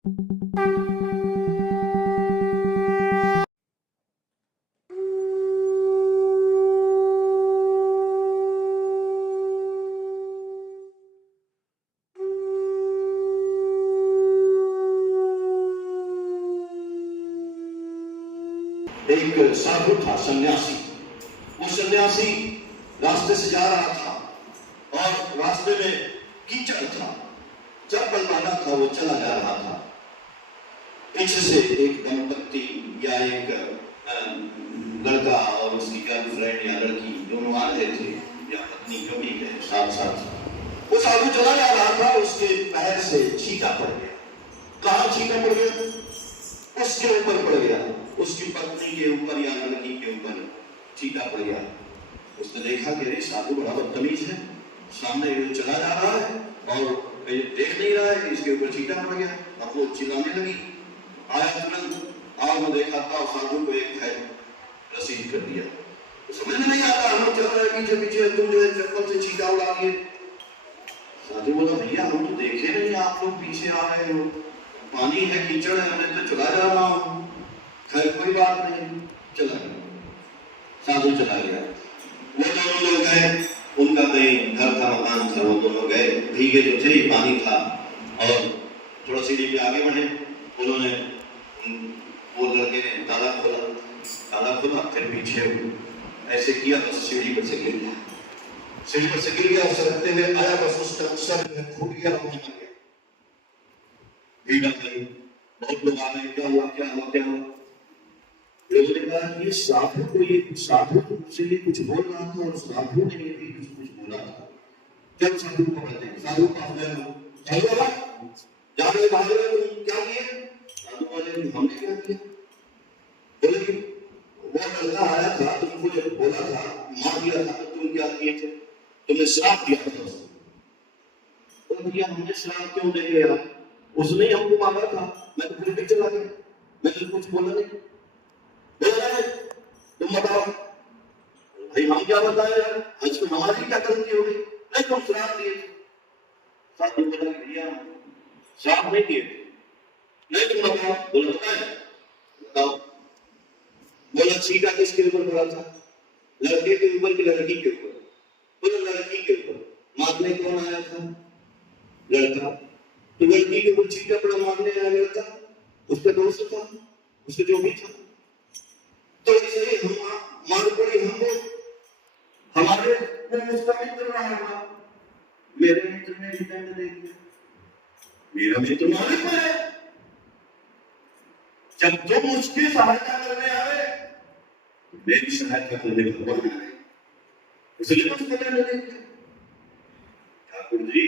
एक साधु था, सन्यासी। वो सन्यासी रास्ते से जा रहा था और रास्ते में कीचड़ था, चप्पल पहना था, वो चला जा रहा था। पीछे से एक दंपत्ति या एक लड़का और उसकी गर्लफ्रेंड या लड़की दोनों आ रहे थे, या पत्नी जो भी है, साथ साथ। वो साधु चला जा रहा था, उसके पैर से छींटा पड़ गया। कहाँ छींटा पड़ गया? उसके ऊपर पड़ गया, उसकी पत्नी के ऊपर या लड़की के ऊपर छींटा पड़ गया। उसने देखा कि अरे साधु बड़ा बदतमीज है, सामने चला जा रहा है और देख नहीं रहा है कि इसके ऊपर छींटा पड़ गया। अब वो चिल्लाने लगी, आया तुरंत, और मैं देखा था साधु को एक है रसीद कर दिया। तो समझ में नहीं आता, हम चल रहे पीछे पीछे, तुम जो है चप्पल से छींटा उड़ा दिए। साधु बोला, भैया हम तो देखे नहीं, आप लोग पीछे आ रहे हो, पानी है, कीचड़ है, मैं तो चला जा रहा हूँ, खैर कोई बात नहीं, चला गया। साधु चला गया। वो दोनों लोग गए, उनका कहीं घर का मकान था, वो दोनों गए, भीगे तो थे, पानी था, और थोड़ा सीढ़ी पे आगे बढ़े। उन्होंने, वो लड़के ने ताला खोला, फिर पीछे ऐसे किया, बस सीढ़ी पर से गिर गया। सीढ़ी पर से गिर गया, सरकते हुए आया, बस उसका सर फूट गया, मर गया। भीड़ आ गई, बहुत लोग आ गए, क्या हुआ? लोगों ने कहा कि साधु को साधु से ये कुछ बोल रहा था और साधु ने ये भी कुछ बोला था। जब साधु को पकड़ते हैं, साधु पास गए लोग, जा रहे भाग रहे, तुम क्या किए? साधु बोले, हमने क्या किया? बोले कि वो लड़का आया था, तुमको जब बोला था, मार दिया था, तो तुम क्या किए थे? तुमने श्राप दिया था उसको। बोले भैया हमने श्राप क्यों देंगे यार, उसने ही हमको मारा था, मैं तो फिर भी चला गया, मैं तो कुछ बोला नहीं। तुम बताओ भाई, हम क्या बताएं यार, आज में हमारी क्या गलती हो गई? नहीं, तुम श्राप दिए थे। साधु बोला, भैया श्राप नहीं दिए थे। नहीं, तुम बताओ। बोला बताओ। बोला छींटा किसके ऊपर पड़ा था? लड़के के ऊपर कि लड़की के ऊपर? बोला लड़की के ऊपर। मारने कौन आया था? लड़का। तो लड़की के ऊपर छींटा पड़ा, मारने आया लड़का, उसका दोस्त था, उसका जो भी था। तो इसलिए हम मार पड़ी हमको, हमारे उसका मित्र रहा, मेरे मित्र ने भी दंड दे दिया, मेरा मित्र मारे पड़े। जब तुम उसकी सहायता करने आए, मेरी सहायता करने भगवान आए, इसलिए उसको दंड दे दिया। ठाकुर जी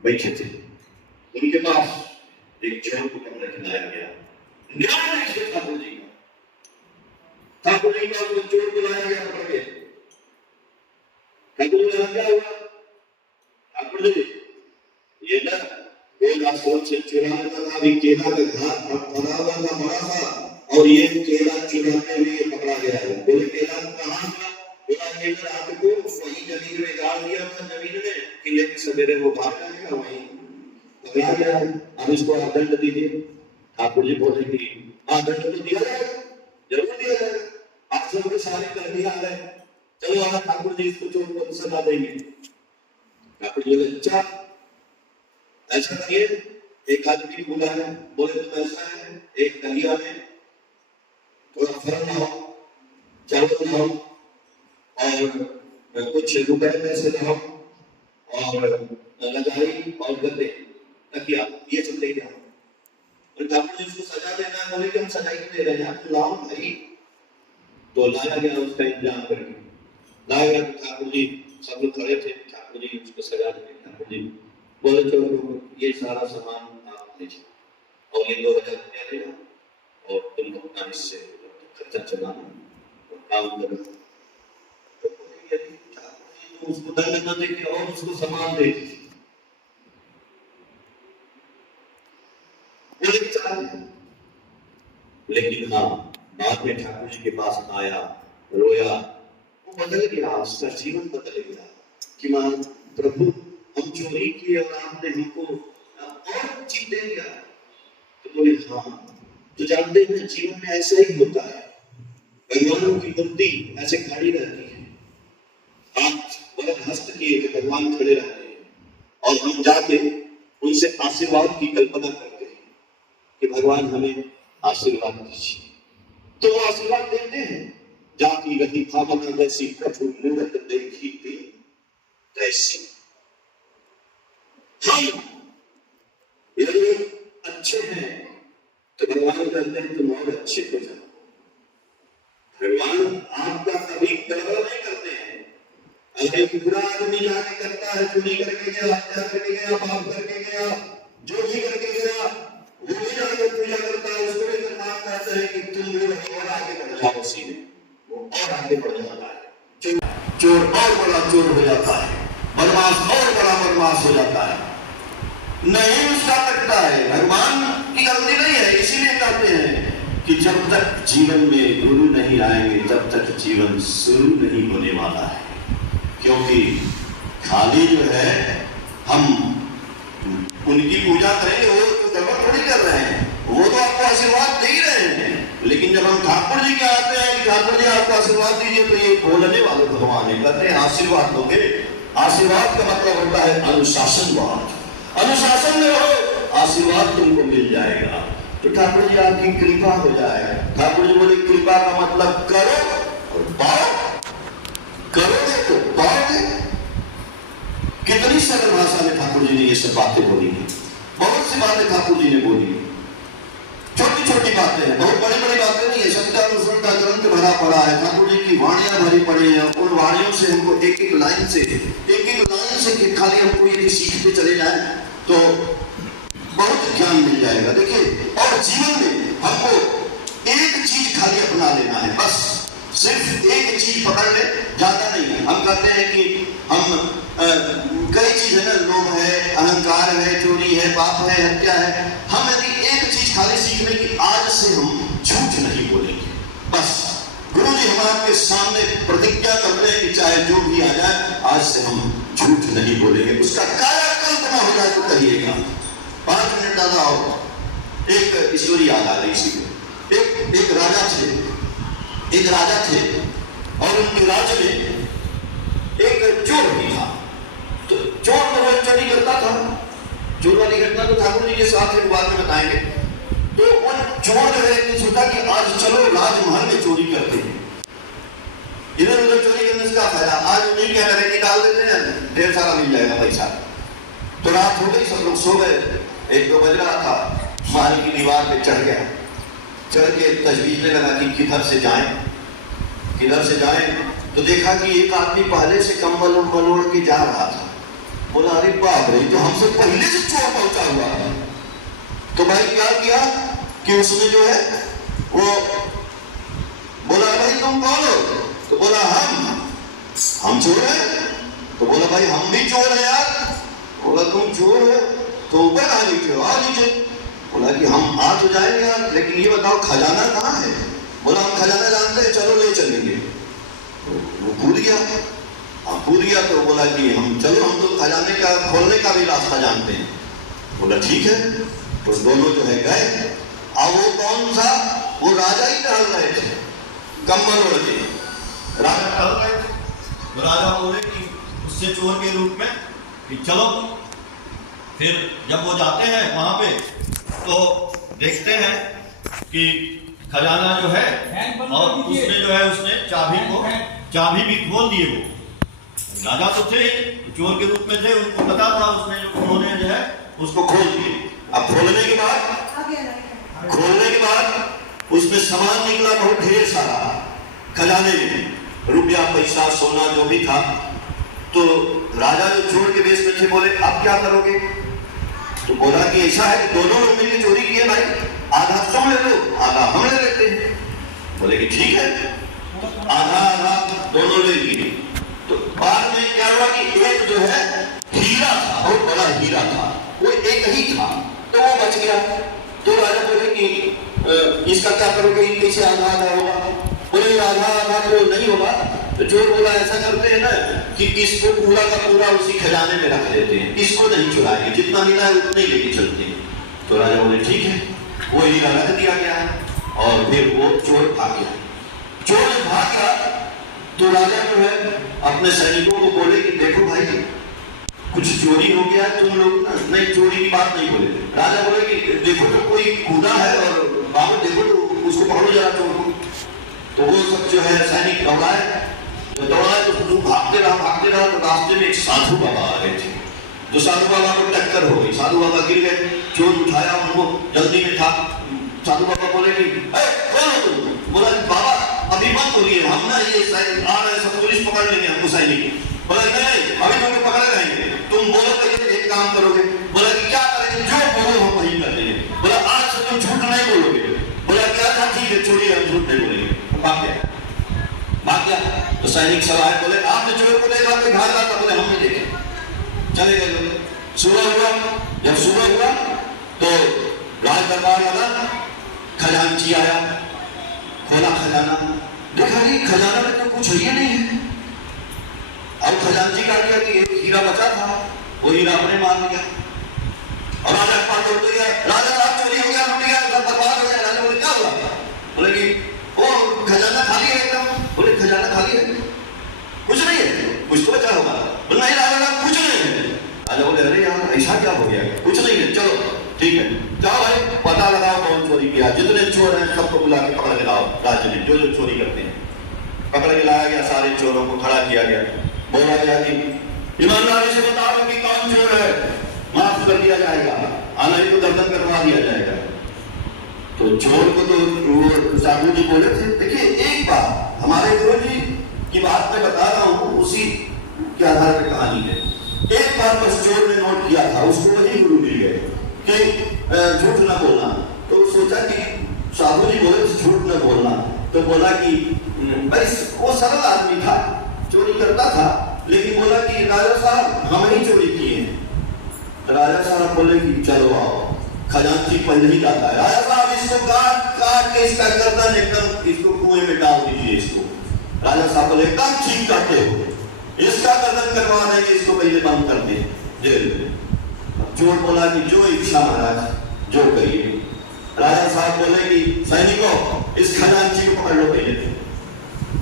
बैठे थे, उनके पास एक चोर को पकड़ के लाया गया, न्याय नहीं ठाकुर जी का। ठाकुर जी का वो चोर को लाया गया पकड़ के। ठाकुर जी क्या हुआ? ठाकुर जी ये ना केला सोच से चुराने वाला भी केला का घाट पड़ा हुआ था बड़ा सा, और ये केला चुराते हुए पकड़ा गया है। बोले केला कहाँ था? बोला केला रात को वही जमीन में गाड़ दिया था, जमीन में, किले के सवेरे वो भाग जाएगा, वहीं पकड़ा गया है, अब इसको आप दंड दीजिए। ठाकुर जी बोले कि दंड तो दिया जाएगा, जरूर दिया जाएगा, आप सबके सारे कर्मी आ रहे हैं, चलो आना ठाकुर जी इसको चोर को सजा देंगे। ठाकुर जी बोले अच्छा ऐसा करिए, एक आदमी को बुलाया, बोले तो ऐसा है, एक दलिया में थोड़ा फल लाओ, चावल लाओ, और कुछ रुपए पैसे लाओ, और लगाई और गद्दे तकिया, ये सब लेके आओ। और ठाकुर जी उसको सजा देना है, बोले कि हम सजा ही दे रहे हैं, आप लाओ भाई। तो लाया गया, उसका इंतजाम करके लाया गया। ठाकुर जी सब लोग खड़े थे, ठाकुर जी उसको सजा देंगे। ठाकुर जी बोले चलो ये सारा सामान आप लीजिए, और ये 2000 रुपया लेना, और तुम अपना इससे खर्चा चलाना और काम करना। तो उसको दंड न देके और उसको सामान दे दीजिए, लेकिन हाँ बाद में ठाकुर जी के पास आया, रोया, वो बदल गया, उसका जीवन बदल गया कि मां प्रभु हम चोरी किए और आपने हमको और चीज दे दिया, हाँ, तो जानते हैं जीवन में ऐसा ही होता है। भगवानों की मूर्ति ऐसे खड़ी रहती है, हाथ वरद हस्त किए कि भगवान खड़े रहते हैं, और हम जाके उनसे आशीर्वाद की कल्पना करते हैं कि भगवान हमें आशीर्वाद दीजिए। तो वो आशीर्वाद देते हैं, जाति रही भावना वैसी प्रभु मूरत देखी थी तैसी। हम यदि अच्छे हैं तो भगवान कहते हैं तुम और अच्छे हो जाओ। भगवान आपका कभी गर्व नहीं करते हैं। अगर एक बुरा आदमी जाके करता है, चोरी करके गया, हत्या करके गया, पाप करके गया, जो भी करके गया, वो भी जाकर पूजा करता है, उसको भी भगवान कहते हैं कि तुम भी और आगे बढ़ जाओ। उसी में वो और आगे बढ़ जाता है, चोर और बड़ा चोर हो जाता है, बदमाश और बड़ा बदमाश हो जाता है, नहीं उसका कटता है। भगवान की गलती नहीं है, इसीलिए कहते हैं कि जब तक जीवन में गुरु नहीं आएंगे तब तक जीवन शुरू नहीं होने वाला है। क्योंकि खाली जो है हम उनकी पूजा करेंगे, वो तो गड़बड़ थोड़ी कर रहे हैं, वो तो आपको आशीर्वाद दे ही रहे हैं। लेकिन जब हम ठाकुर जी के आते हैं कि ठाकुर जी आपको आशीर्वाद दीजिए, तो ये बोलने वाले भगवान है, कहते हैं आशीर्वाद दोगे। आशीर्वाद का मतलब होता है अनुशासनवाद। अनुशासन में रहो, आशीर्वाद तुमको मिल जाएगा। तो ठाकुर जी आपकी कृपा हो जाए। ठाकुर जी बोले कृपा का मतलब करो और पाओ, करोगे तो पाओगे। कितनी सरल भाषा में ठाकुर जी ने ये सब बातें बोली हैं। बहुत सी बातें ठाकुर जी ने बोली, छोटी छोटी बातें हैं, बहुत बड़ी बड़ी बातें नहीं है। सत्यानुसरण का ग्रंथ भरा पड़ा है, ठाकुर जी की वाणियां भरी पड़ी हैं। उन वाणियों से हमको एक एक लाइन से खाली हमको यदि सीखते चले जाए तो बहुत ज्ञान मिल जाएगा। देखिए, और जीवन में हमको एक चीज खाली अपना लेना है, बस सिर्फ एक चीज पकड़ ले, ज्यादा नहीं। हम कहते हैं कि हम कई चीज है ना, लोभ है, अहंकार है, चोरी है, पाप है, हत्या है। हम यदि एक चीज खाली सीख लें कि आज से हम झूठ नहीं बोलेंगे, बस गुरु जी हम आपके सामने प्रतिज्ञा करते हैं कि चाहे जो भी आ जाए, आज से हम झूठ नहीं बोलेंगे। उसका कायाकल्प ना हो जाए तो कहिएगा। 5 मिनट दादा और एक स्टोरी याद आ रही इसी में। एक राजा थे और उनके राज्य में एक चोर भी था। तो चोर तो रोज चोरी करता था। चोर वाली घटना तो ठाकुर जी के साथ एक बाद में बताएंगे। तो उन चोर जो है सोचा कि आज चलो राजमहल में चोरी करते हैं। इधर उधर चोरी करने से क्या फायदा, आज नहीं क्या करेंगे, डाल देते हैं, ढेर सारा मिल जाएगा पैसा। तो रात हो गई, सब लोग सो गए। 1-2 बज रहा था, महल की दीवार पे चढ़ गया, चढ़ के तजवीज़ लगा कि किधर से जाएं। तो देखा कि एक आदमी पहले से कंबल ओढ़ के जा रहा था। बोला अरे बाप रे, तो हमसे पहले से चोर पहुंचा हुआ है। तो भाई क्या किया कि उसने जो है वो बोला भाई तुम कौन हो? तो बोला हम चोर हैं। तो बोला भाई हम भी चोर हैं यार। बोला तुम चोर हो तो ऊपर आ लीजिए, आ लीजिए। बोला कि हम आ तो जाएंगे यार, लेकिन ये बताओ खजाना कहाँ है? बोला हम खजाना जानते हैं, चलो ले चलेंगे। वो कूद गया तो बोला कि हम तो खजाने का खोलने का भी रास्ता जानते हैं। बोला ठीक है। तो दोनों जो है गए। अब वो कौन था? वो राजा ही टहल रहे थे, कंबल ओढ़ के राजा टहल रहे थे। तो राजा बोले कि उससे चोर के रूप में कि चलो। फिर जब वो जाते हैं वहां पे तो देखते हैं कि खजाना जो है, और उसने जो है उसने चाबी भी खोल दिए। वो राजा तो थे, चोर के रूप में थे, उनको पता था, उसने उन्होंने जो है उसको खोल दिए। अब खोलने के बाद उसमें सामान निकला बहुत ढेर सारा खजाने में, रुपया पैसा सोना जो भी था। तो राजा जो चोर के वेश में थे बोले अब क्या करोगे? तो बोला कि ऐसा है कि दोनों लोग मिलकर चोरी किए भाई, आधा तुम ले लो, आधा हम ले लेते हैं। बोले कि ठीक है, आधा दोनों ले लिए। तो बाद में क्या हुआ कि एक जो है हीरा था, बहुत बड़ा हीरा था, वो एक ही था, तो वो बच गया। तो राजा बोले कि इसका क्या करोगे, कैसे आधा होगा? बोले आधा तो नहीं होगा। तो चोर बोला ऐसा करते हैं ना कि इसको पूरा का पूरा उसी खजाने में रख देते हैं, इसको नहीं चुराएंगे, जितना मिला है उतना ही लेके चलते हैं। तो राजा बोले ठीक है। वो हीरा रख दिया गया और फिर वो चोर भाग गया। चोर भाग गया तो राजा जो है अपने सैनिकों को बोले कि देखो भाई कुछ चोरी हो गया, तुम लोग नहीं चोरी की बात नहीं बोले। राजा बोले कि देखो तो कोई कूदा है और बाबू देखो तो उसको पकड़ो जरा चोर को। तो वो सब जो है सैनिक दौड़ाए तो भागते रहा तो रास्ते में एक साधु बाबा आ गए थे। तो साधु बाबा को टक्कर हो गई, साधु बाबा गिर गए, चोर उठाया उनको, जल्दी में था। साधु बाबा बोले कि कौन हो तुम? बोला बाबा अभी मत बोलिए, हम ना ये आ रहे सब पुलिस पकड़ लेंगे हमको सैनिक। बोला नहीं अभी तुमको पकड़े रहेंगे, तुम बोलो तो एक काम करोगे। बोला कि क्या करेंगे? जो बोलो हम वही कर देंगे। बोला आज से तुम झूठ नहीं बोलोगे। बोला क्या था? ठीक है चोरी हम झूठ नहीं बोलेंगे। भाग गया। तो सैनिक सब आए, बोले आपने चोर को देखा? कोई भाग रहा था? बोले हम नहीं देखे। चले गए। सुबह हुआ, जब सुबह हुआ तो राज दरबार वाला खजांची आया, खोला खजाना, देखा कि खजाना में तो कुछ ही नहीं है। अब खजांची का दिया कि एक हीरा बचा था, वो हीरा अपने मान लिया और राजा के पास दौड़ गया। राजा साहब चोरी हो गया, लूट गया, सब बर्बाद हो गया। राजा बोले क्या हुआ? बोले कि वो खजाना खाली है एकदम। बोले खजाना खाली है? कुछ नहीं है? कुछ तो बचा होगा। बोले नहीं राजा साहब कुछ नहीं है। राजा बोले अरे यार ऐसा क्या हो गया? कुछ नहीं है, चलो ठीक है, जाओ भाई पता लगाओ कौन चोरी किया। जितने चोर हैं सबको बुला के पकड़ के लाओ। राज्य में जो चोरी करते हैं पकड़ के लाया गया, सारे चोरों को खड़ा किया गया। बोला गया कि ईमानदारी से बताओ कि कौन चोर है, माफ कर दिया जाएगा, आना ही तो दर्शन करवा दिया जाएगा। तो चोर को तो साधु जी बोले थे, देखिए एक बात हमारे गुरु जी की बात मैं बता रहा हूँ, उसी के आधार पर कहानी है। एक बार बस चोर ने नोट किया था, उसको वही गुरु मिल गए कि झूठ न बोलना। तो सोचा कि साधु जी बोले झूठ न बोलना, तो बोला कि भाई वो सरल आदमी था, चोरी करता था, लेकिन बोला कि राजा साहब हम ही चोरी किए हैं। राजा साहब बोले कि चलो आओ, खजांची पहले ही जाता है। राजा साहब इसको काट के इसका गर्दन एकदम इसको कुएं में डाल दीजिए इसको। राजा साहब बोले एकदम ठीक करते हो, इसका गर्दन करवा देंगे, इसको पहले बंद कर दे जेल में। चोर बोला कि जो इच्छा महाराज जो करिए। राजा साहब बोले कि सैनिकों इस खजांची को पकड़ लो पहले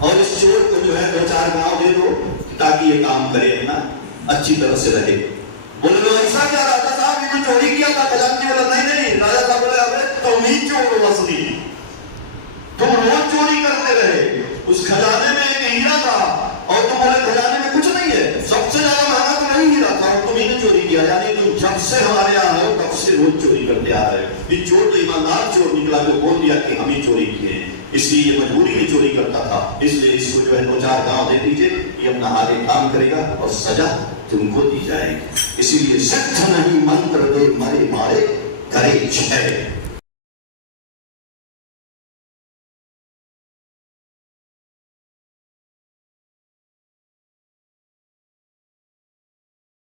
और इस चोर को जो है 2-4 गांव दे दो ताकि ये काम करे ना अच्छी तरह से रहे। बोले तो ऐसा क्या राजा साहब, ये जो चोरी किया था खजांची वाला? नहीं। राजा साहब बोले अबे तुम ही चोर हो असली, तुम रोज चोरी करते रहे। उस खजाने में एक हीरा था और तुम बोले खजाने में कुछ नहीं है। सबसे ज्यादा महंगा तो नहीं हीरा था और तुम्ही ने चोरी किया। यानी तुम जब से हमारे यहाँ हो तब से रोज चोरी करते आ रहे हो। ये चोर तो ईमानदार चोर निकला जो बोल दिया कि हम ही चोरी किए, इसलिए ये मजबूरी में चोरी करता था, इसलिए इसको जो है 2-4 गांव दे दीजिए, ये अपना आगे काम करेगा और सजा तुमको दी जाएगी। इसीलिए सिद्ध नहीं मंत्र दे मरे मारे करे क्षय।